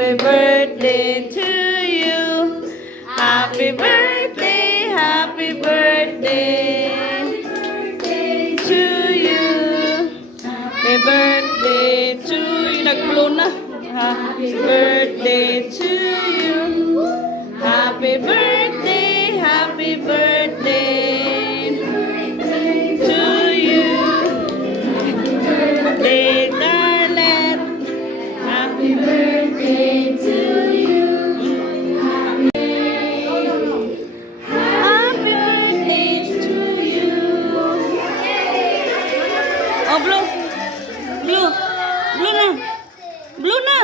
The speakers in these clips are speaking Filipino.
Happy birthday to you. Happy birthday, happy birthday to you. Happy birthday to you. Nag-blow na. Happy birthday to you. Happy birthday, happy birthday to you. Birthday, Darlet. Happy birthday to you. Happy birthday to you. Oh, blow. Blow. Blow na. Blow na.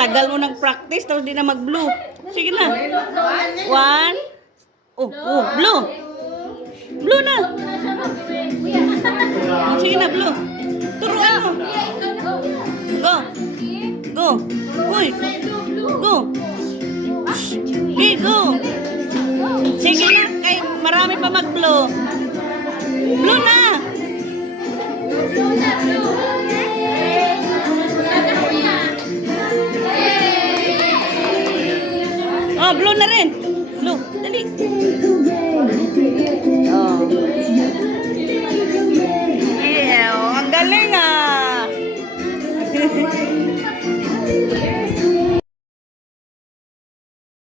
Tagal mo nag-practice tapos di na mag-blow. Sige na. One. Oh, blow. Blow na. Sige na, blow. Turuan mo. Go. Go. Uy. Go. Okay, go. Sige na. Kay marami pa mag-blow. Blow na. Oh, blow na rin.